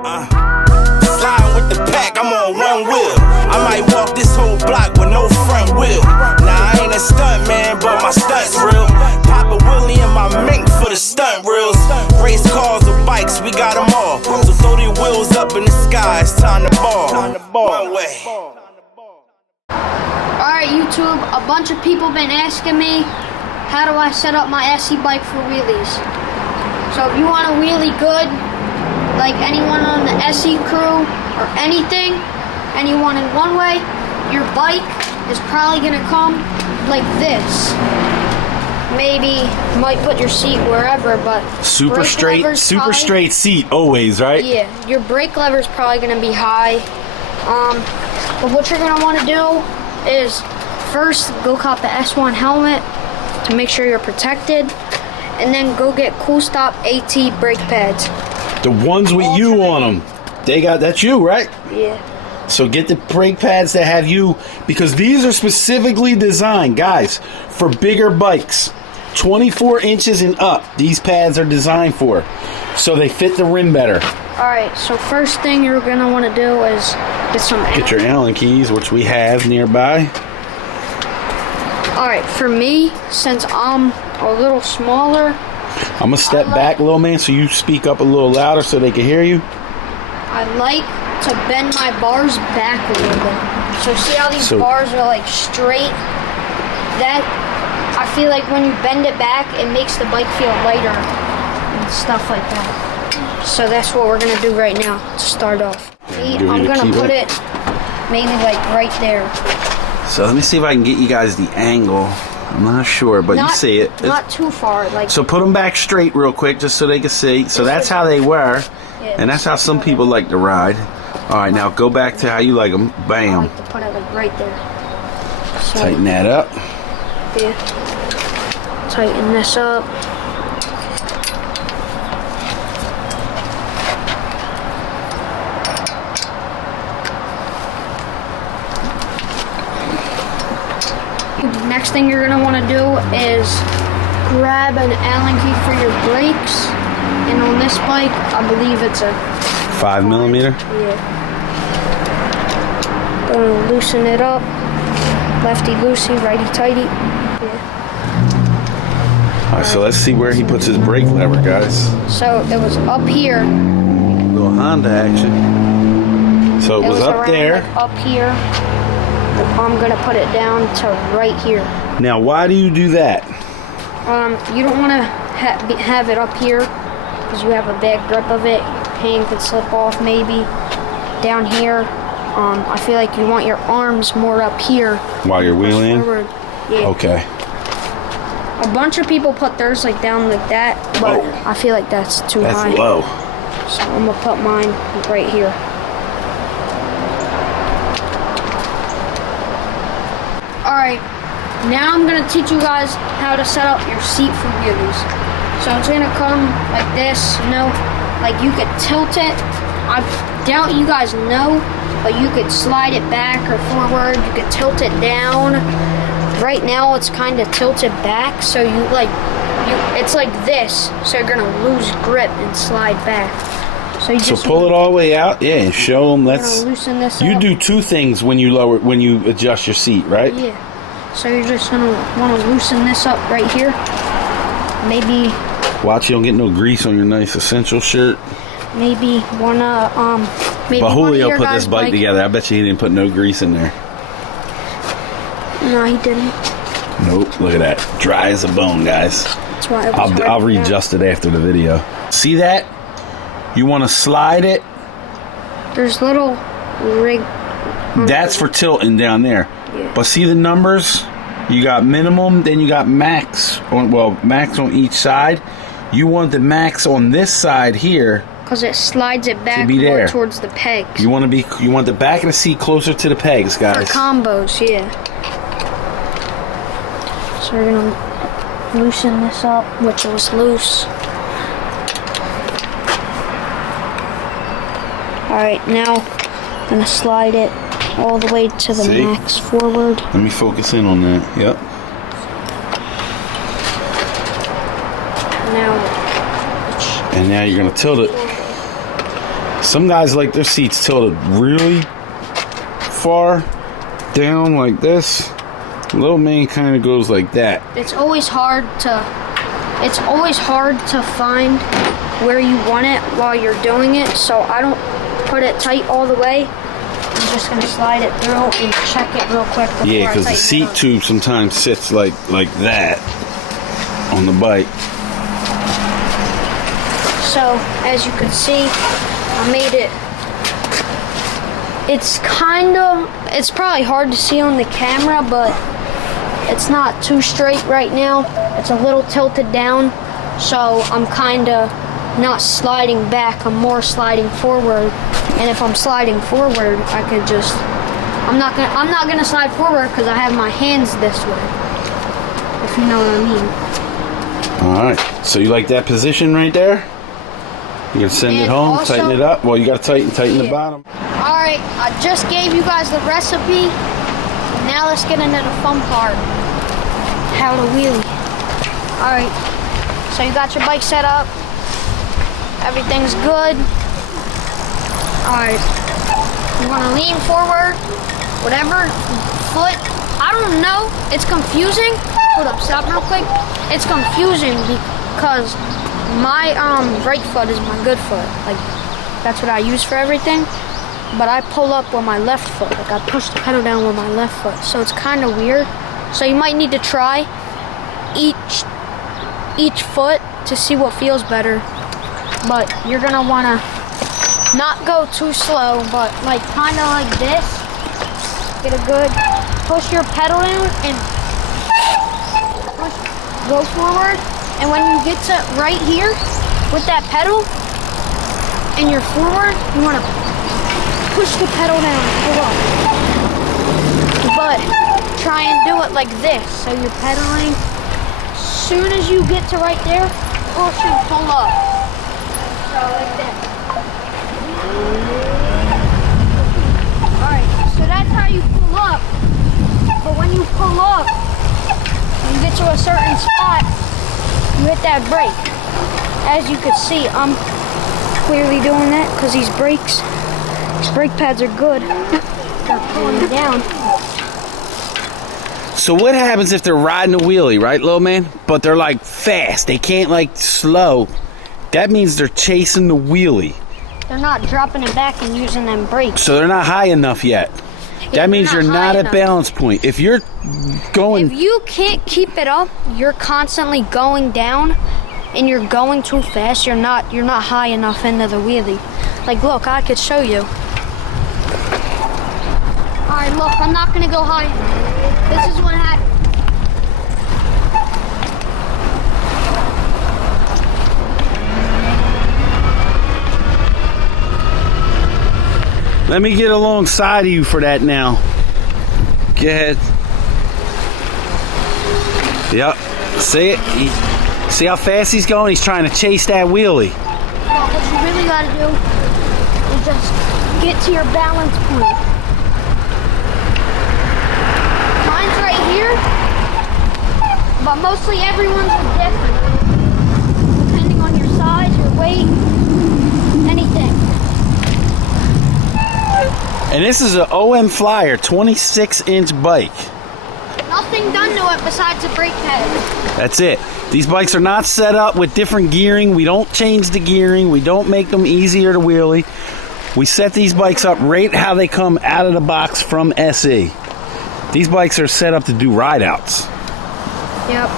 Sliding with the pack, I'm on one wheel. I might walk this whole block with no front wheel. Nah, I ain't a stunt man, but my stunt's real. Pop a Wheelie in my mink for the stunt reels. Race cars or bikes, we got them all. So throw these wheels up in the sky, it's time to ball. One way. Alright YouTube, a bunch of people been asking me, how do I set up my SE bike for wheelies? So if you want a wheelie good, like anyone on the SE crew or anything, and you want it one way, your bike is probably gonna come like this. Maybe might put your seat wherever, but super straight seat always, right? Yeah, your brake lever is probably gonna be high. But what you're gonna want to do is first go cop the S1 helmet to make sure you're protected, and then go get Cool Stop AT brake pads. The ones with you on them. That's you, right? Yeah. So get the brake pads that have you, because these are specifically designed, guys, for bigger bikes. 24 inches and up, these pads are designed for. So they fit the rim better. Alright, so first thing you're going to want to do is get your Allen keys, which we have nearby. Alright, for me, since I'm a little smaller, I'm going to step back a little, man, so you speak up a little louder so they can hear you. I like to bend my bars back a little bit. So see how these bars are like straight? I feel like when you bend it back, it makes the bike feel lighter and stuff like that. So that's what we're going to do right now to start off. I'm going to put it maybe like right there. So let me see if I can get you guys the angle. I'm not sure, but you see it. Not too far. So put them back straight real quick just so they can see. So that's how they were. Yeah, and that's how some people like to ride. All right, now go back to how you like them. Bam. I like to put it like right there. So, tighten that up. Yeah. Tighten this up. Next thing you're going to want to do is grab an Allen key for your brakes. And on this bike, I believe it's a 5mm? Yeah. Gonna loosen it up. Lefty loosey, righty tighty. Yeah. Alright, so let's see where he puts his brake lever, guys. So it was up here. Little Honda action. So it was up there. Like up here. I'm gonna put it down to right here. Now, why do you do that? You don't want to have it up here because you have a bad grip of it. Your hand could slip off maybe. Down here, I feel like you want your arms more up here. While you're wheeling? Yeah. Okay. A bunch of people put theirs like down like that, but I feel like that's too high. That's low. So I'm gonna put mine right here. Alright, now I'm gonna teach you guys how to set up your seat for wheelies. So it's gonna come like this, like you could tilt it. I doubt you guys know, but you could slide it back or forward. You could tilt it down. Right now it's kind of tilted back, so it's like this. So you're gonna lose grip and slide back. So you just pull it all the way out. Yeah, show them. Let's loosen this You up. do two things when you adjust your seat, right? Yeah. So you're just gonna want to loosen this up right here. Maybe. Watch you don't get no grease on your nice Essential shirt. Maybe wanna maybe. But Julio put this bike together. I bet you he didn't put no grease in there. No, he didn't. Nope. Look at that. Dry as a bone, guys. That's why I'll readjust it after the video. See that? You want to slide it. There's little rig. That's for tilting down there. Yeah. But see the numbers? You got minimum, then you got max. Max on each side. You want the max on this side here. Because it slides it back more towards the pegs. You want the back of the seat closer to the pegs, guys. For combos, yeah. So we're gonna loosen this up, which was loose. Alright, now I'm gonna slide it all the way to the max forward. Let me focus in on that. Yep. And now you're gonna tilt it. Some guys like their seats tilted really far down like this. Little man kind of goes like that. It's always hard to find where you want it while you're doing it, so I don't put it tight all the way. I'm just gonna slide it through and check it real quick before Yeah, because the seat tube sometimes sits like that on the bike. So as you can see, I made it. It's probably hard to see on the camera, but it's not too straight right now. It's a little tilted down, so I'm kind of not sliding back. I'm more sliding forward. And if I'm sliding forward, I could just. I'm not gonna slide forward because I have my hands this way. If you know what I mean. All right. So you like that position right there? You gonna send it home, also, tighten it up. Well, you gotta tighten the bottom. All right. I just gave you guys the recipe. Now let's get into the fun part. How to wheelie. Alright, so you got your bike set up. Everything's good. Alright, you want to lean forward, whatever foot. I don't know, it's confusing. Hold up, stop real quick. It's confusing because my right foot is my good foot. Like, that's what I use for everything. But I pull up with my left foot. Like, I push the pedal down with my left foot. So it's kind of weird. So you might need to try each foot to see what feels better. But you're gonna wanna not go too slow, but like kind of like this. Get a good push your pedal in and go forward. And when you get to right here with that pedal and you're forward, you wanna push the pedal down, pull up. But try and do it like this. So you're pedaling. As soon as you get to right there, push and pull up. So like this. Alright, so that's how you pull up. But when you pull up, when you get to a certain spot, you hit that brake. As you can see, I'm clearly doing that because these brake pads are good. They're pulling down. So what happens if they're riding a wheelie, right, little man? But they're like fast. They can't like slow. That means they're chasing the wheelie. They're not dropping it back and using them brakes. So they're not high enough yet. That means you're not at balance point. If you're going... If you can't keep it up, you're constantly going down and you're going too fast, you're not high enough into the wheelie. Like, look, I could show you. Alright, look, I'm not gonna go high. This is what happened. Let me get alongside of you for that now. Go ahead. Yep. See it? See how fast he's going? He's trying to chase that wheelie. Well, what you really gotta do is just get to your balance point. Mine's right here, but mostly everyone's is different. Depending on your size, your weight, anything. And this is an OM Flyer 26-inch bike. Nothing done to it besides the brake pad. That's it. These bikes are not set up with different gearing. We don't change the gearing. We don't make them easier to wheelie. We set these bikes up right how they come out of the box from SE. These bikes are set up to do ride outs. Yep.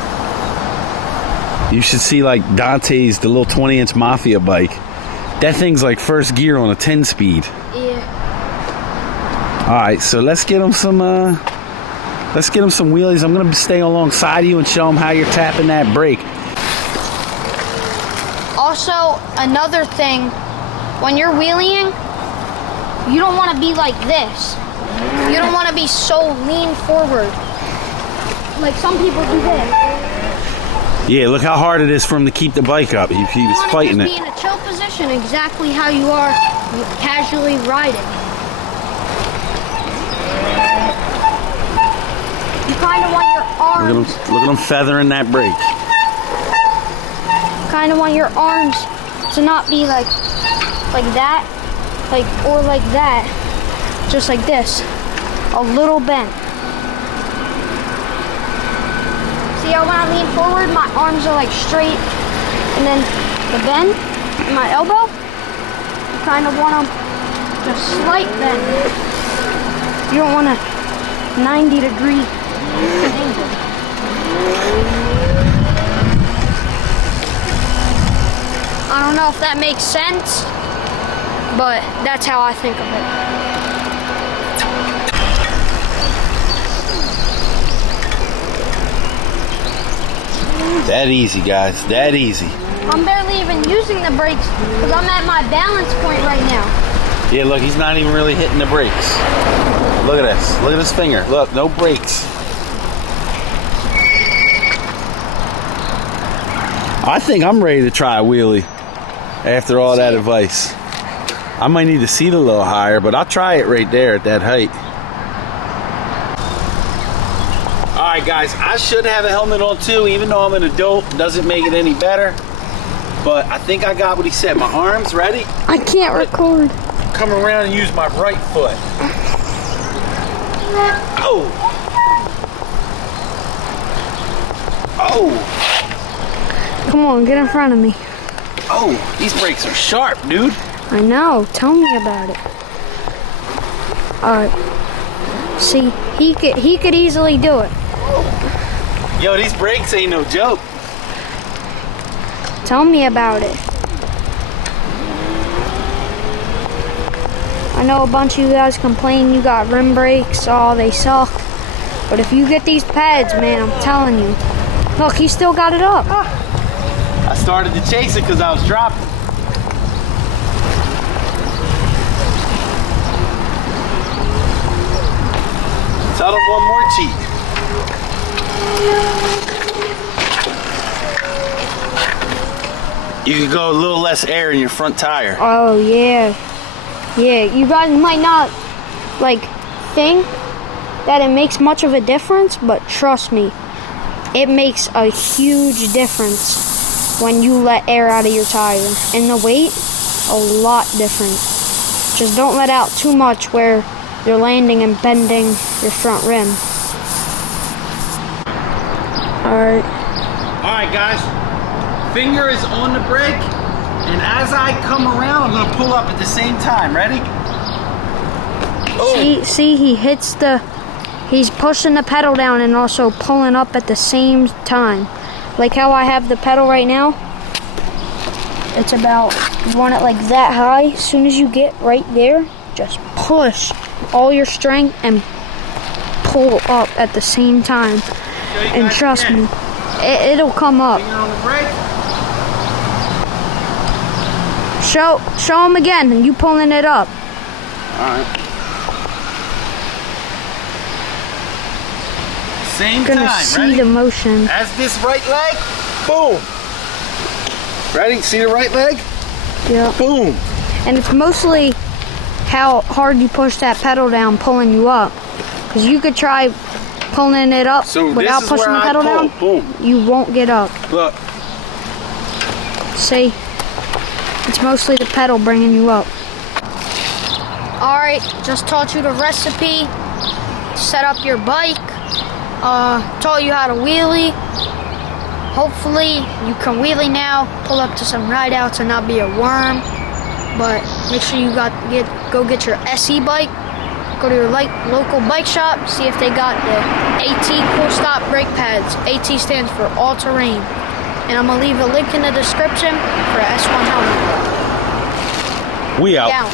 You should see like Dante's, the little 20-inch Mafia bike. That thing's like first gear on a 10-speed. Yeah. All right, so let's get them some wheelies. I'm gonna stay alongside you and show them how you're tapping that brake. Also, another thing, when you're wheeling, you don't want to be like this. You don't want to be so lean forward. Like some people do this. Yeah, look how hard it is for him to keep the bike up. He was fighting it. You want to be in a chill position, exactly how you are casually riding. You kind of want your arms. Look at him feathering that brake. Kind of want your arms to not be like that. like, or like that, just like this, a little bend. See how when I lean forward, my arms are like straight, and then the bend in my elbow, you kind of want to just slight bend. You don't want a 90-degree angle. I don't know if that makes sense, but that's how I think of it. That easy, guys. That easy. I'm barely even using the brakes because I'm at my balance point right now. Yeah, look, he's not even really hitting the brakes. Look at this. Look at his finger. Look, no brakes. I think I'm ready to try a wheelie after all that advice. I might need to seat a little higher, but I'll try it right there at that height. Alright guys, I should have a helmet on too, even though I'm an adult. Doesn't make it any better. But I think I got what he said. My arms ready? I can't record. Come around and use my right foot. Oh! Oh! Come on, get in front of me. Oh, these brakes are sharp, dude. I know. Tell me about it. All right. See, he could easily do it. Yo, these brakes ain't no joke. Tell me about it. I know a bunch of you guys complain you got rim brakes, oh, they suck. But if you get these pads, man, I'm telling you. Look, he still got it up. I started to chase it because I was dropping. Tell him one more cheat. You can go a little less air in your front tire. Oh, yeah. Yeah, you guys might not, like, think that it makes much of a difference, but trust me, it makes a huge difference when you let air out of your tire. And the weight, a lot different. Just don't let out too much where you're landing and bending your front rim. Alright. Alright guys, finger is on the brake, and as I come around, I'm going to pull up at the same time. Ready? Oh. See, he's pushing the pedal down and also pulling up at the same time. Like how I have the pedal right now. It's about, you want it like that high. As soon as you get right there, just push all your strength and pull up at the same time. And trust me, it'll come up. Finger on the brake. Show him again, and you pulling it up. Alright. Same You're gonna time, see ready? the motion. As this right leg, boom. Ready? See the right leg? Yeah. Boom. And it's mostly how hard you push that pedal down, pulling you up. Because you could try pulling it up So without this is pushing where the I pedal pull. down. Boom. You won't get up. Look. See? It's mostly the pedal bringing you up. Alright, just taught you the recipe. Set up your bike. Taught you how to wheelie. Hopefully you can wheelie now, pull up to some ride outs and not be a worm. But make sure you go get your SE bike. Go to your local bike shop, see if they got the AT Cool Stop brake pads. AT stands for all terrain. And I'm gonna leave a link in the description for a S1 helmet. We out. Down.